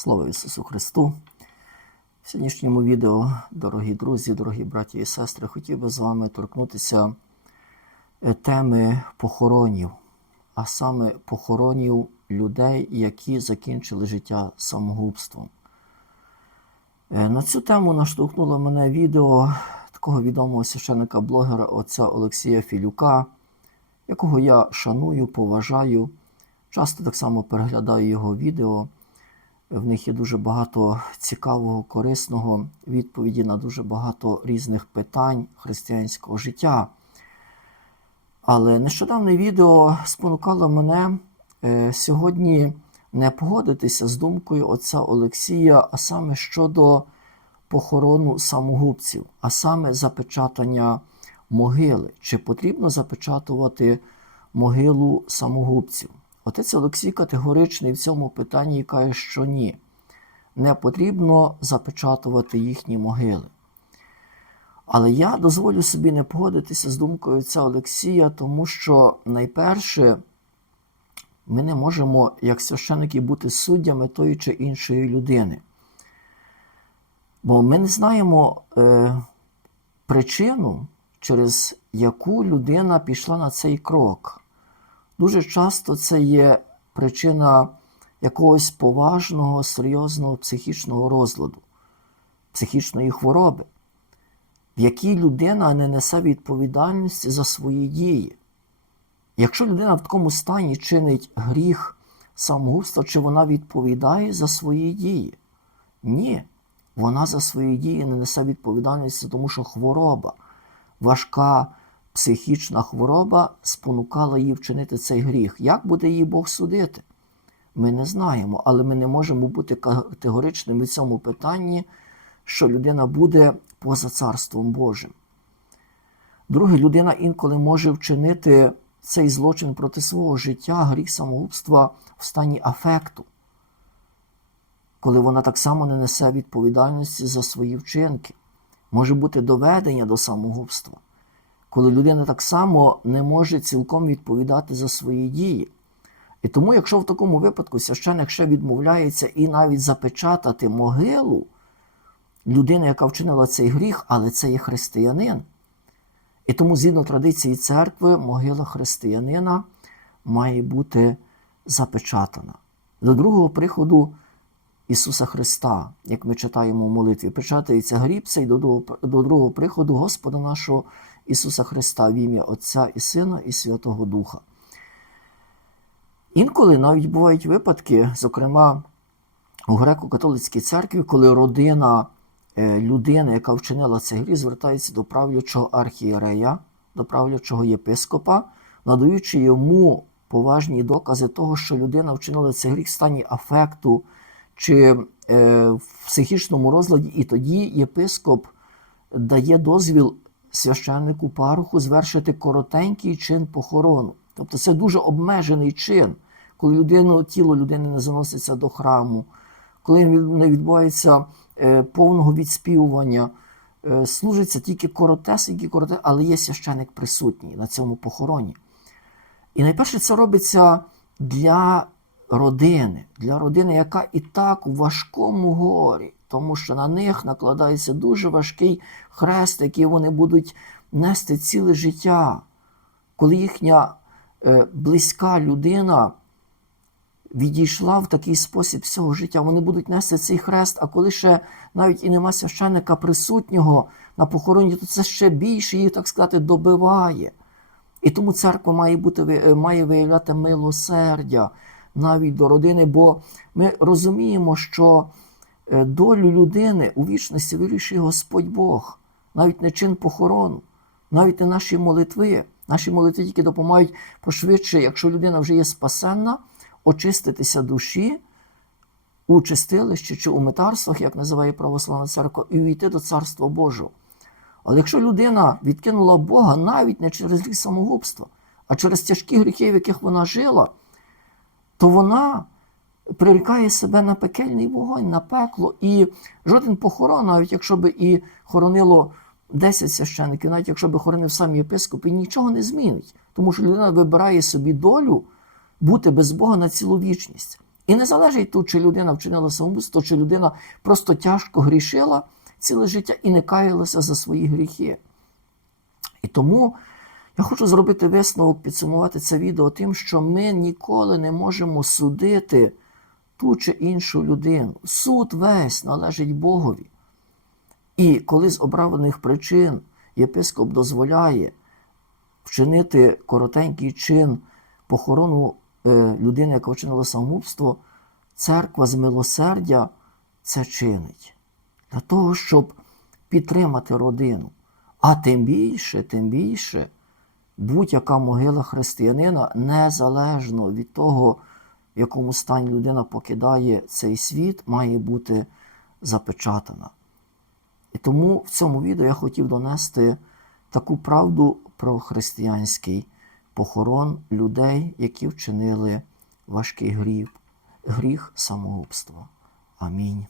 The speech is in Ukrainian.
Слава Ісусу Христу! В сьогоднішньому відео, дорогі друзі, дорогі браті і сестри, хотів би з вами торкнутися е, теми похоронів, а саме похоронів людей, які закінчили життя самогубством. Е, На цю тему наштовхнуло мене відео такого відомого священника-блогера отця Олексія Філюка, якого я шаную, поважаю. Часто так само переглядаю його відео. В них є дуже багато цікавого, корисного, відповіді на дуже багато різних питань християнського життя. Але нещодавне відео спонукало мене е, сьогодні не погодитися з думкою отця Олексія, а саме щодо похорону самогубців, а саме запечатання могили. Чи потрібно запечатувати могилу самогубців? Отець Олексій категоричний в цьому питанні і каже, що ні, не потрібно запечатувати їхні могили. Але я дозволю собі не погодитися з думкою отця Олексія, тому що найперше ми не можемо, як священники, бути суддями тої чи іншої людини. Бо ми не знаємо е, причину, через яку людина пішла на цей крок. Дуже часто це є причина якогось поважного, серйозного психічного розладу, психічної хвороби, в якій людина не несе відповідальності за свої дії. Якщо людина в такому стані чинить гріх самогубства, чи вона відповідає за свої дії? Ні, вона за свої дії не несе відповідальності, тому що хвороба, важка психічна хвороба спонукала її вчинити цей гріх. Як буде її Бог судити? Ми не знаємо, але ми не можемо бути категоричними в цьому питанні, що людина буде поза Царством Божим. Друге, людина інколи може вчинити цей злочин проти свого життя, гріх самогубства в стані афекту, коли вона так само не несе відповідальності за свої вчинки. Може бути доведення до самогубства коли людина так само не може цілком відповідати за свої дії. І тому, якщо в такому випадку священик ще відмовляється і навіть запечатати могилу людини, яка вчинила цей гріх, але це є християнин. І тому, згідно традиції церкви, могила християнина має бути запечатана. До другого приходу Ісуса Христа, як ми читаємо в молитві, печатається гріб цей до другого приходу Господа нашого Ісуса Христа в ім'я Отця і Сина і Святого Духа. Інколи навіть бувають випадки, зокрема у греко-католицькій церкві, коли родина людини, яка вчинила цей гріх, звертається до правлячого архієрея, до правлячого єпископа, надаючи йому поважні докази того, що людина вчинила цей гріх в стані афекту чи в психічному розладі, і тоді єпископ дає дозвіл священнику пароху звершити коротенький чин похорону. Тобто це дуже обмежений чин, коли людину, тіло людини не заноситься до храму, коли не відбувається е, повного відспівування, е, служиться тільки коротесенький, короте, але є священик присутній на цьому похороні. І найперше це робиться для родини, для родини, яка і так у важкому горі тому що на них накладається дуже важкий хрест, який вони будуть нести ціле життя, коли їхня е, близька людина відійшла в такий спосіб всього життя, вони будуть нести цей хрест, а коли ще навіть і нема священника присутнього на похороні, то це ще більше їх, так сказати, добиває. І тому церква має бути, має виявляти милосердя навіть до родини, бо ми розуміємо, що долю людини у вічності вирішує Господь Бог, навіть не чин похорону, навіть не наші молитви. Наші молитви тільки допомагають пошвидше, якщо людина вже є спасенна, очиститися душі у чистилищі чи у метарствах, як називає православна церква, і увійти до Царства Божого. Але якщо людина відкинула Бога навіть не через гріх самогубства, а через тяжкі гріхи, в яких вона жила, то вона прирікає себе на пекельний вогонь, на пекло, і жоден похорон, навіть якщо б і хоронило 10 священиків, навіть якщо б хоронив сам єпископ, і нічого не змінить, тому що людина вибирає собі долю бути без Бога на цілу вічність. І не залежить тут, чи людина вчинила самогубство, чи людина просто тяжко грішила ціле життя і не каялася за свої гріхи. І тому я хочу зробити висновок, підсумувати це відео тим, що ми ніколи не можемо судити ту чи іншу людину. Суд весь належить Богові. І коли з обравлених причин єпископ дозволяє вчинити коротенький чин похорону е, людини, яка вчинила самогубство, церква з милосердя це чинить для того, щоб підтримати родину. А тим більше, тим більше, будь-яка могила християнина, незалежно від того, в якому стані людина покидає цей світ, має бути запечатана. І тому в цьому відео я хотів донести таку правду про християнський похорон людей, які вчинили важкий гріх, гріх самогубства. Амінь.